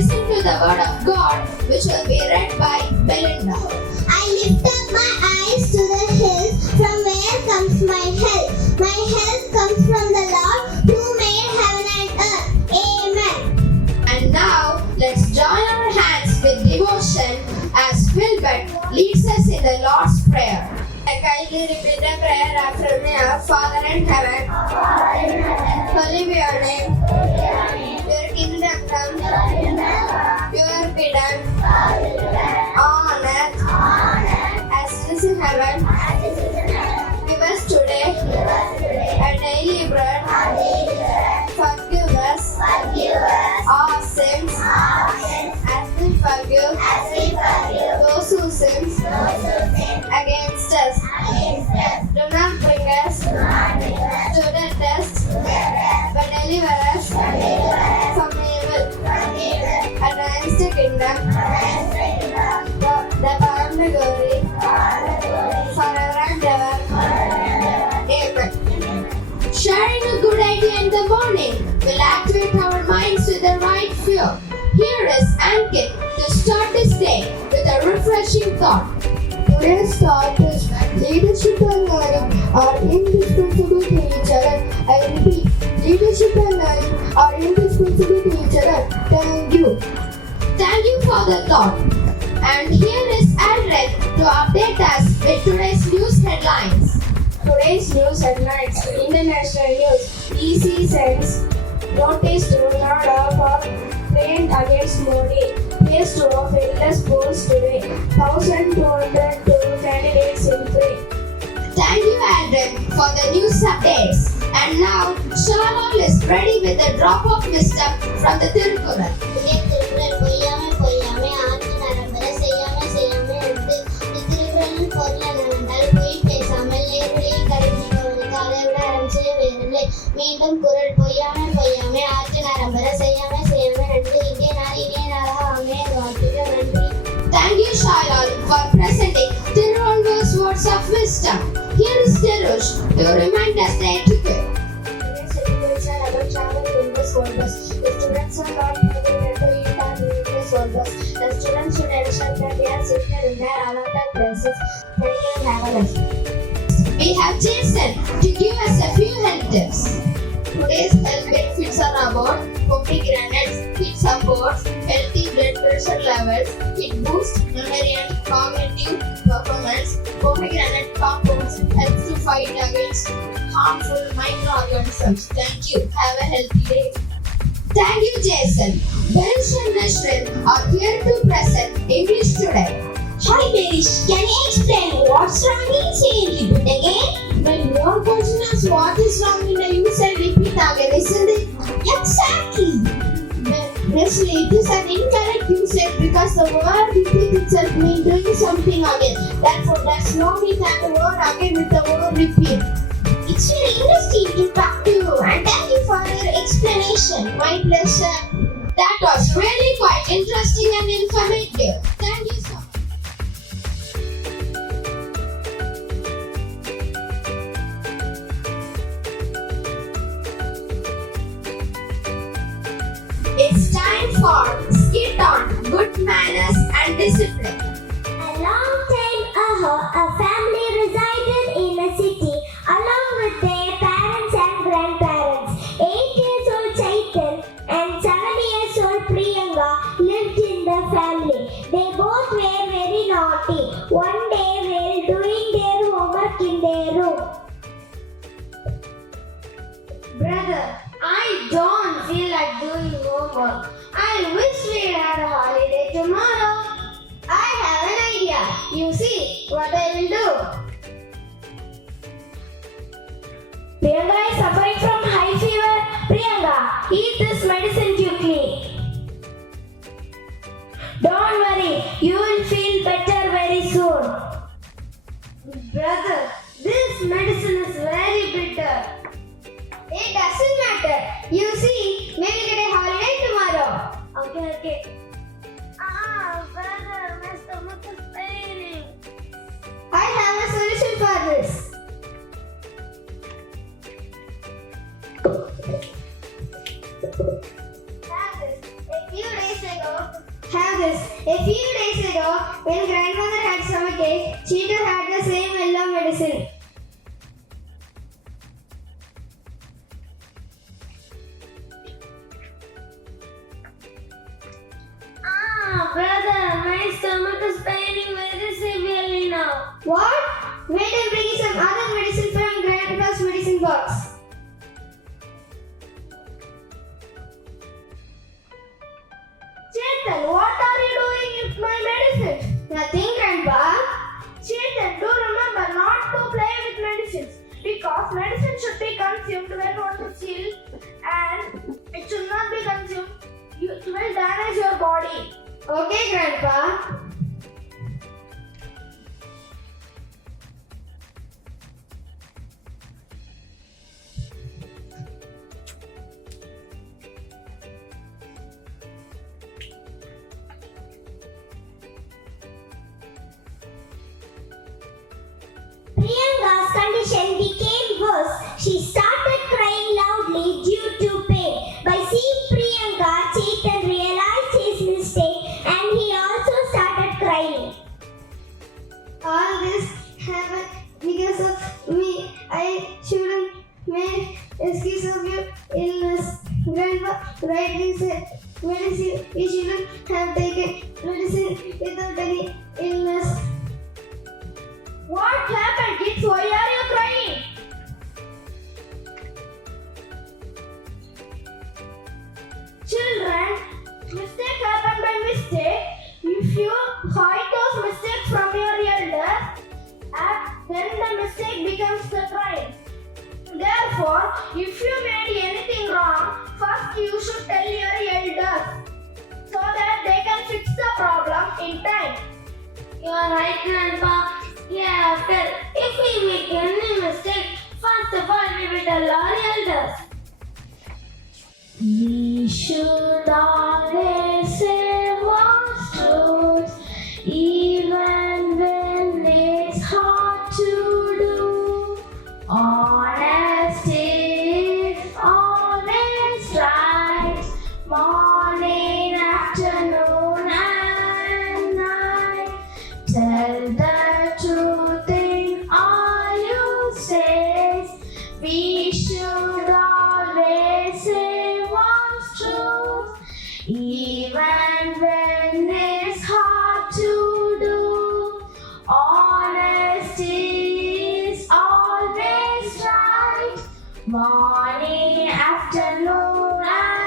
listen to the word of God, which will be read by Belinda. I lift up my eyes to the hills, from where comes my help? My help comes from the Lord who made heaven and earth. Amen. And now, let's join our hands with devotion as Wilbert leads us in the Lord's Prayer. I kindly repeat the prayer after me. Our Father in heaven, holy be your name. Your kingdom come, your will be done on earth as it is in heaven. Give us today our daily bread. Forgive us our sins as we forgive those who sin against us. Do not bring us to the test, but deliver us from evil. And thine is the kingdom, the power and the glory, forever and ever. Amen. Sharing a good idea in the morning will activate our minds with the right fuel. Here is Ankit to start this day with a refreshing thought. Today's thought is leadership and learning are indispensable to each other. I repeat, leadership and learning are indispensable to each other. Thank you. Thank you for the thought. And here is Alred to update us with today's news headlines. Today's news headlines: International news. EC sends notice to Nada for plaint against Modi. Phase 2 of endless polls today. 1,202 candidates in play. Thank you, Adrian, for the news updates. And now, Shalal is ready with a drop of wisdom from the Tirukural. மீண்டும் குரல் பொய்யாமை பொய்யாமை ஆற்று நரம்பர செய்யாமை செய்யாமை நன்றி இங்கே நாளாமே வாழ்த்துக நன்றி. Thank you, Shalal, for presenting Tirunval's words of wisdom. Here is Tirush to remind us the etiquette. Today's education are about travel in the school bus. The students are not able to eat and in the school bus. The students should ensure that they are seated in their allotted places. Thank you and have a nice day. We have Jason to give us a few health tips. Today's health benefits are about pomegranates. It supports healthy blood pressure levels. It boosts memory and cognitive performance. Pomegranate compounds helps to fight against harmful microorganisms. Thank you. Have a healthy day. Thank you, Jason. Barish and Nashrin are here to present English today. Hi Barish, can you explain what's wrong in saying repeat again? When your question is what is wrong in the you say repeat again, isn't it? Exactly. Nestle, it is an incorrect usage because the word repeat itself means doing something again. Therefore, there's no need to add the word again with the word repeat. It's very interesting to talk to you and thank you for your explanation. My pleasure. That was really quite interesting and informative. Thank you so much. It's time for skit on good manners and discipline. A long time ago, a family resided in a city along with their parents and grandparents. 8 years old Chaitan and 7 years old Priyanka lived in the family. They both were very naughty. One day, while doing their homework in their room, Brother, I don't feel like doing homework. I wish we had a holiday tomorrow. I have an idea. You see what I will do. Priyanka is suffering from high fever. Priyanka, eat this medicine quickly. Don't worry, you will feel better very soon. Brother, this medicine is very bitter. It doesn't matter. You see, maybe get a holiday tomorrow. Okay. Brother, my stomach is paining. I have a solution for this. A few days ago, What? Wait, I'm bringing some other medicine from Grandpa's medicine box. Chetan, what are you doing with my medicine? Nothing, Grandpa. Chetan, do remember not to play with medicines because medicine should be consumed when one is ill and it should not be consumed. It will damage your body. Okay, Grandpa. Priyanka's condition became worse. She started crying loudly due to pain. By seeing Priyanka, Chetan realized his mistake and he also started crying. All this happened because of me. I shouldn't make excuse of your illness. Grandpa rightly said medicine. We shouldn't have taken medicine without any illness. What happened, kids? Why are you crying? Children, mistake happened by mistake. If you hide those mistakes from your elders, then the mistake becomes the crime. Therefore, if you made anything wrong, first you should tell your elders so that they can fix the problem in time. You are right, Grandpa. Hereafter, if we make any mistake, first of all we will tell our elders. We should always say what's true, even when it's hard to do. Honesty is always right, morning, afternoon, and night. Tell the truth in all you say. We should always say what's true, even when it's hard to do. Honesty is always right, morning, afternoon, and